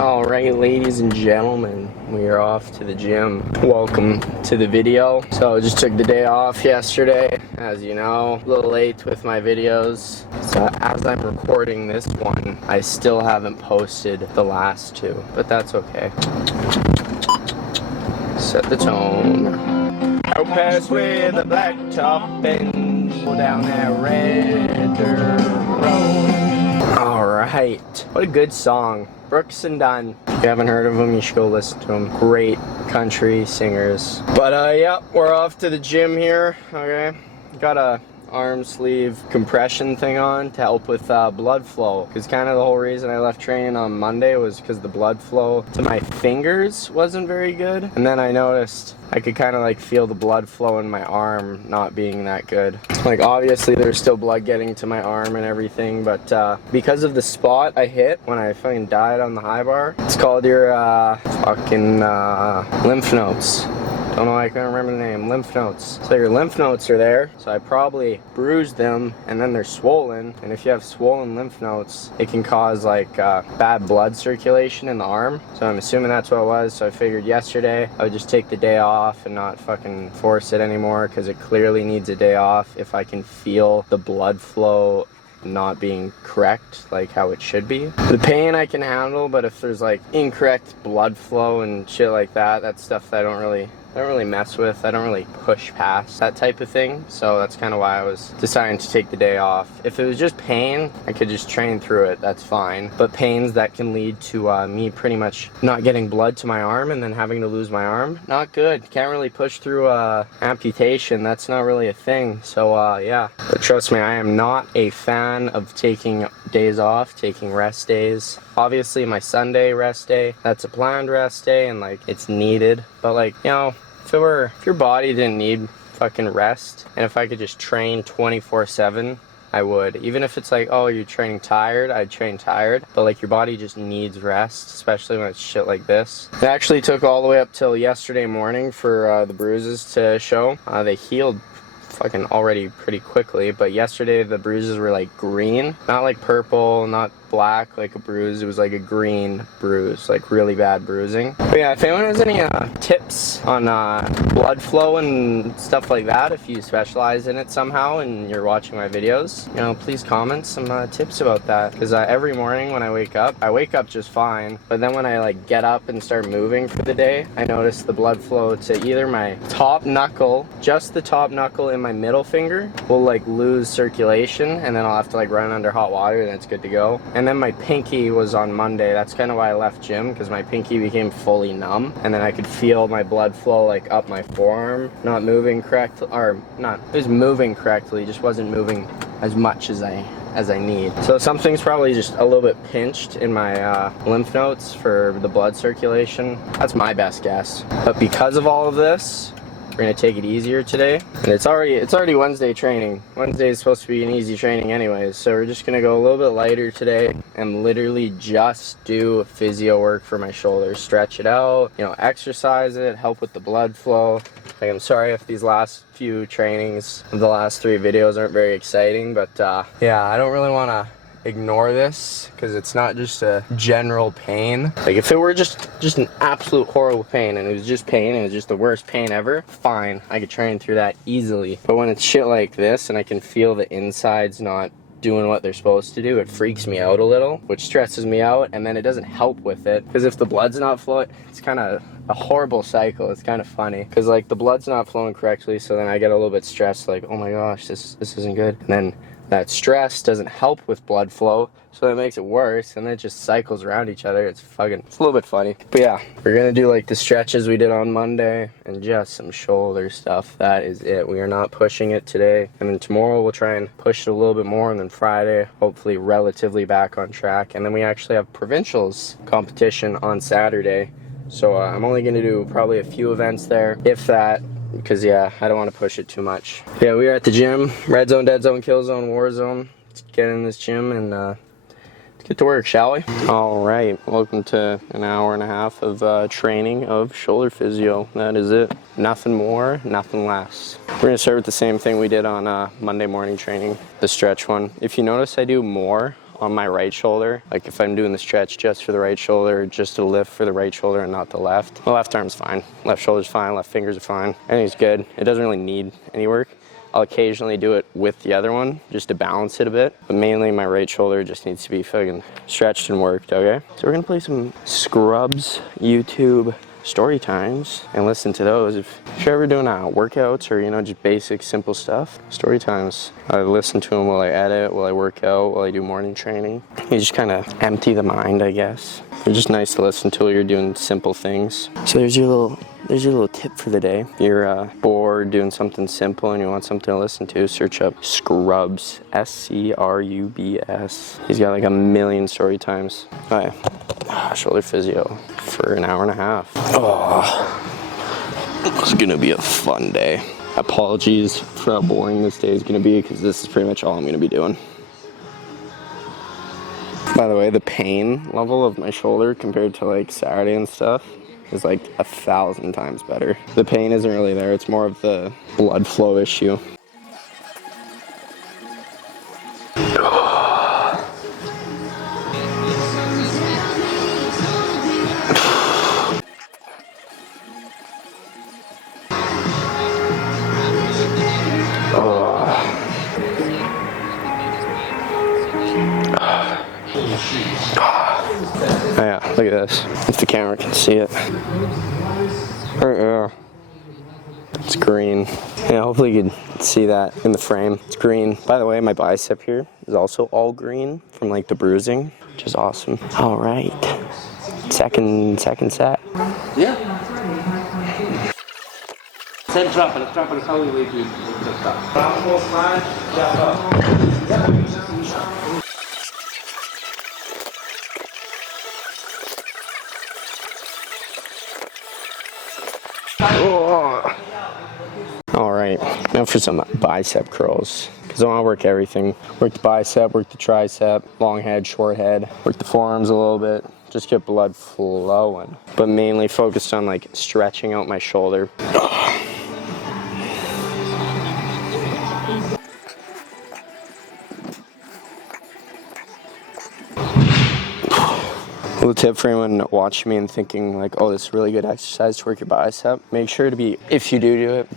Alright, ladies and gentlemen, we are off to the gym. Welcome to the video. So I just took the day off yesterday, as you know, a little late with my videos. So as I'm recording this one, I still haven't posted the last two, but that's okay. Set the tone. I'll pass with a black top and go down that red dirt road. Alright, what a good song. Brooks and Dunn. If you haven't heard of them, you should go listen to them. Great country singers. But yeah, we're off to the gym here. Okay, got a arm sleeve compression thing on to help with blood flow, because kind of the whole reason I left training on Monday was because the blood flow to my fingers wasn't very good, and then I noticed I could kind of like feel the blood flow in my arm not being that good. Like obviously there's still blood getting to my arm and everything, but because of the spot I hit when I fucking died on the high bar, it's called your fucking lymph nodes. Don't know why I couldn't remember the name. Lymph nodes. So your lymph nodes are there. So I probably bruised them and then they're swollen. And if you have swollen lymph nodes, it can cause like bad blood circulation in the arm. So I'm assuming that's what it was. So I figured yesterday I would just take the day off and not fucking force it anymore, because it clearly needs a day off if I can feel the blood flow not being correct like how it should be. The pain I can handle, but if there's like incorrect blood flow and shit like that, that's stuff that I don't really mess with. I don't really push past that type of thing. So that's kind of why I was deciding to take the day off. If it was just pain, I could just train through it. That's fine. But pains that can lead to me pretty much not getting blood to my arm and then having to lose my arm, not good. Can't really push through amputation. That's not really a thing. So yeah. But trust me, I am not a fan of taking days off, taking rest days. Obviously my Sunday rest day, that's a planned rest day and like it's needed. But like, you know, if your body didn't need fucking rest, and if I could just train 24/7, I would. Even if it's like, oh, you're training tired, I'd train tired. But like your body just needs rest, especially when it's shit like this. It actually took all the way up till yesterday morning for the bruises to show. They healed fucking already pretty quickly, but yesterday the bruises were like green, not like purple, not black like a bruise. It was like a green bruise, like really bad bruising. But yeah, if anyone has any tips on blood flow and stuff like that, if you specialize in it somehow and you're watching my videos, you know, please comment some tips about that, because every morning when I wake up just fine, but then when I like get up and start moving for the day, I notice the blood flow to either my top knuckle, just the top knuckle in my middle finger will like lose circulation, and then I'll have to like run under hot water and it's good to go. And then my pinky was on Monday. That's kind of why I left gym, because my pinky became fully numb, and then I could feel my blood flow like up my forearm, not moving correctly, or not, it was moving correctly, just wasn't moving as much as I need. So something's probably just a little bit pinched in my lymph nodes for the blood circulation. That's my best guess. But because of all of this, we're gonna take it easier today, and it's already Wednesday training. Wednesday is supposed to be an easy training anyways, so we're just gonna go a little bit lighter today and literally just do physio work for my shoulders. Stretch it out, you know, exercise it, help with the blood flow. Like, I'm sorry if these last few trainings of the last 3 videos aren't very exciting, but yeah, I don't really want to ignore this, because it's not just a general pain. Like if it were just an absolute horrible pain and it was just pain and it was just the worst pain ever, fine, I could train through that easily. But when it's shit like this and I can feel the insides not doing what they're supposed to do, it freaks me out a little, which stresses me out, and then it doesn't help with it, because if the blood's not flowing, it's kind of a horrible cycle. It's kind of funny, because like the blood's not flowing correctly, so then I get a little bit stressed, like, oh my gosh, this isn't good, and then that stress doesn't help with blood flow, so that makes it worse, and then it just cycles around each other. It's a little bit funny. But yeah, we're gonna do like the stretches we did on Monday and just some shoulder stuff. That is it. We are not pushing it today, and then tomorrow we'll try and push it a little bit more, and then Friday hopefully relatively back on track. And then we actually have provincials competition on Saturday, so I'm only gonna do probably a few events there, if that, because yeah, I don't want to push it too much. Yeah, we are at the gym. Red zone, dead zone, kill zone, war zone. Let's get in this gym and let's get to work, shall we? All right, welcome to an hour and a half of training of shoulder physio. That is it. Nothing more, nothing less. We're gonna start with the same thing we did on Monday morning training, the stretch one. If you notice, I do more on my right shoulder. Like if I'm doing the stretch just for the right shoulder, just to lift for the right shoulder and not the left. The left arm's fine, left shoulder's fine, left fingers are fine. Everything's good. It doesn't really need any work. I'll occasionally do it with the other one just to balance it a bit, but mainly my right shoulder just needs to be fucking stretched and worked, okay? So we're gonna play some Scrubs YouTube story times and listen to those. If you're ever doing workouts or, you know, just basic simple stuff, story times, I listen to them while I edit, while I work out, while I do morning training. You just kind of empty the mind, I guess. They're just nice to listen to while you're doing simple things. So there's your little tip for the day. If you're bored doing something simple and you want something to listen to, search up Scrubs, S-C-R-U-B-S. He's got like 1 million story times. All right. Shoulder physio for an hour and a half. Oh, it's gonna be a fun day. Apologies for how boring this day is gonna be, because this is pretty much all I'm gonna be doing. By the way, the pain level of my shoulder compared to like Saturday and stuff is like 1,000 times better. The pain isn't really there, it's more of the blood flow issue. Yeah, look at this. If the camera can see it. It's green. Yeah, hopefully you can see that in the frame. It's green. By the way, my bicep here is also all green from like the bruising, which is awesome. All right. Second set. Yeah. Send trapper how we do it. All right, now for some bicep curls, because I want to work everything. Work the bicep, work the tricep, long head, short head, work the forearms a little bit, just get blood flowing, but mainly focused on like stretching out my shoulder. A little tip for anyone watching me and thinking like, oh, this is a really good exercise to work your bicep. Make sure to be, if you do it,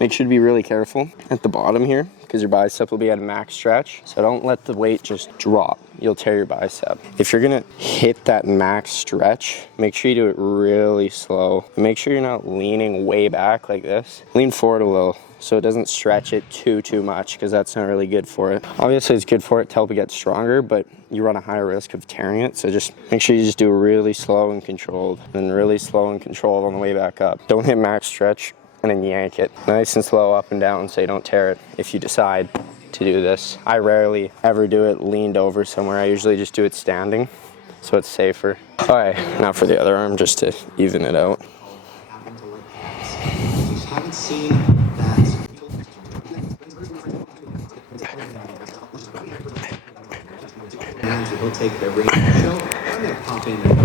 make sure to be really careful at the bottom here, because your bicep will be at a max stretch. So don't let the weight just drop. You'll tear your bicep. If you're gonna hit that max stretch, make sure you do it really slow. Make sure you're not leaning way back like this. Lean forward a little, so it doesn't stretch it too much, because that's not really good for it. Obviously it's good for it to help it get stronger, but you run a higher risk of tearing it, so just make sure you just do really slow and controlled, and really slow and controlled on the way back up. Don't hit max stretch and then yank it. Nice and slow up and down so you don't tear it if you decide to do this. I rarely ever do it leaned over somewhere. I usually just do it standing, so it's safer. All right, now for the other arm, just to even it out. We'll take the ring show. I'm going to pop in some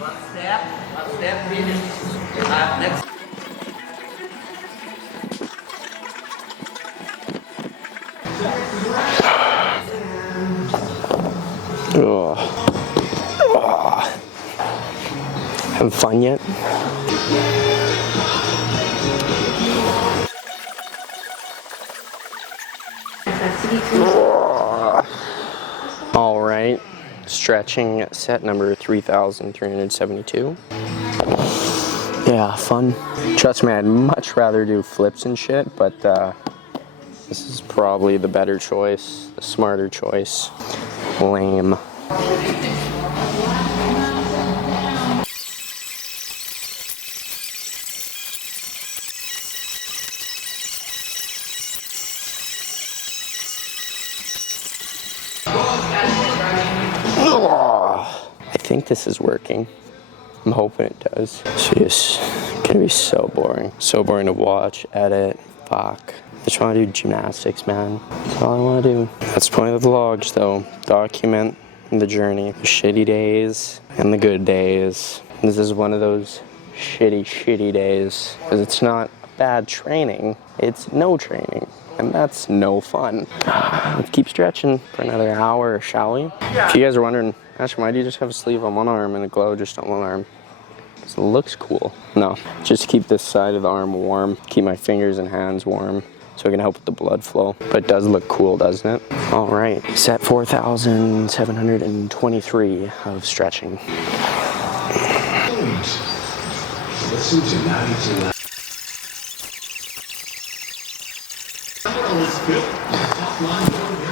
One step, finish. Next. Having fun yet? All right, stretching set number 3,372. Yeah, fun. Trust me, I'd much rather do flips and shit, but this is probably the better choice, the smarter choice. Lame. I think this is working. I'm hoping it does. It's gonna be so boring. So boring to watch, edit, fuck. I just wanna do gymnastics, man. That's all I wanna do. That's the point of the vlogs though. Document the journey. The shitty days and the good days. This is one of those shitty days. Because it's not bad training, it's no training. And that's no fun. Let's keep stretching for another hour, shall we? If you guys are wondering, Ashton, why do you just have a sleeve on one arm and a glow just on one arm? Because it looks cool. No, just to keep this side of the arm warm, keep my fingers and hands warm, so it can help with the blood flow. But it does look cool, doesn't it? All right, set 4,723 of stretching. Listen tonight. I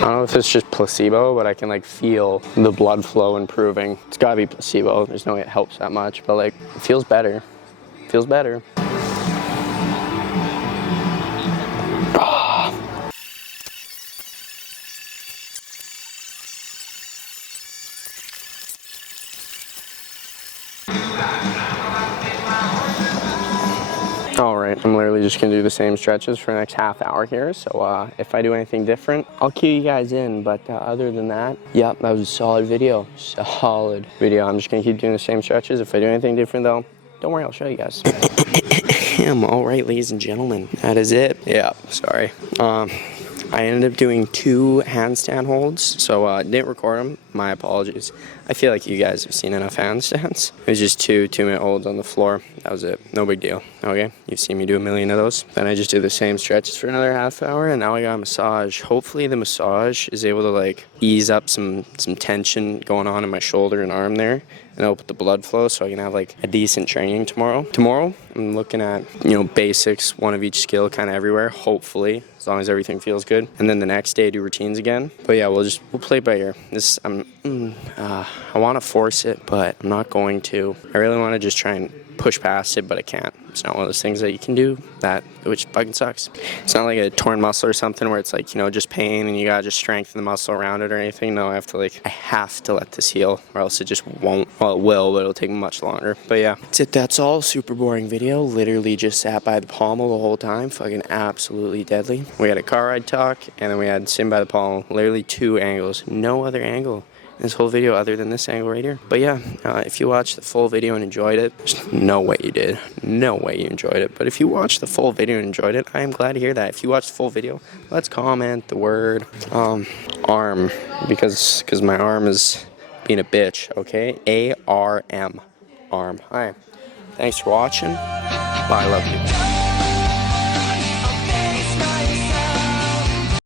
don't know if it's just placebo, but I can like feel the blood flow improving. It's gotta be placebo. There's no way it helps that much, but like it feels better. Feels better. All right, I'm literally just gonna do the same stretches for the next half hour here. So if I do anything different, I'll cue you guys in. But other than that, yep, that was a solid video. Solid video. I'm just gonna keep doing the same stretches. If I do anything different though, don't worry, I'll show you guys. All right, ladies and gentlemen, that is it. Yeah, sorry. I ended up doing 2 handstand holds, so didn't record them. My apologies. I feel like you guys have seen enough handstands. It was just 2-minute holds on the floor. That was it. No big deal. Okay, you've seen me do a million of those. Then I just do the same stretches for another half hour, and now I got a massage. Hopefully the massage is able to like ease up some tension going on in my shoulder and arm there, and help with the blood flow, so I can have like a decent training tomorrow. Tomorrow, I'm looking at, basics, one of each skill kind of everywhere, hopefully, as long as everything feels good. And then the next day, do routines again. But yeah, we'll play by ear. I want to force it, but I'm not going to. I really want to just try and push past it, but I can't. It's not one of those things that you can do, which fucking sucks. It's not like a torn muscle or something where it's like, just pain and you gotta just strengthen the muscle around it or anything. No, I have to let this heal, or else it just won't. Well, it will, but it'll take much longer. But yeah, that's it. That's all. Super boring video. Literally just sat by the pommel the whole time. Fucking absolutely deadly. We had a car ride talk, and then we had sitting by the pommel. Literally 2 angles. No other angle in this whole video other than this angle right here. But yeah, if you watched the full video and enjoyed it, there's no way you did. No way you enjoyed it. But if you watched the full video and enjoyed it, I am glad to hear that. If you watched the full video, let's comment the word arm, because my arm is being a bitch, okay? A-R-M, arm. All right. Thanks for watching. Bye, love you.